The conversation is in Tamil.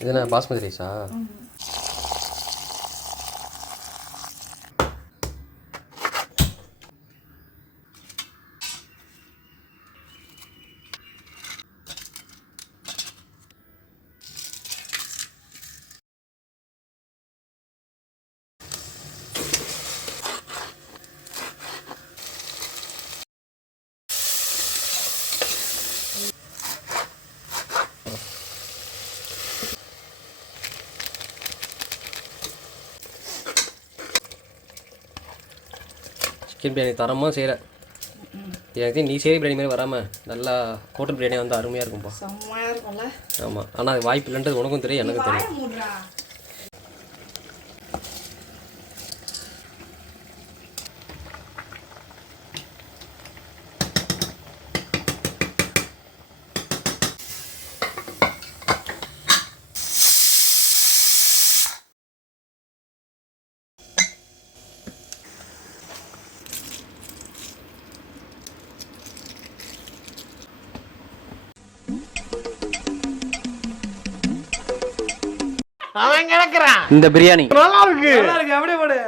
இது என்ன பாஸ்மதி ரைஸா? சிக்கன் பிரியாணி தரமாக செய்கிற. எனக்கு நீ செய்கிற பிரியாணி மாதிரி வராமல் நல்லா ஹோட்டல் பிரியாணி வந்து அருமையாக இருக்கும்ப்பா. செம்மையாக இருக்கும்ல. ஆமாம், ஆனால் அது வாய்ப்பு இல்லைன்றது உனக்கும் தெரியும், எனக்கும் தெரியும். அவன் கிடக்குறான். இந்த பிரியாணி நல்லா இருக்கு. அப்படியே போடு.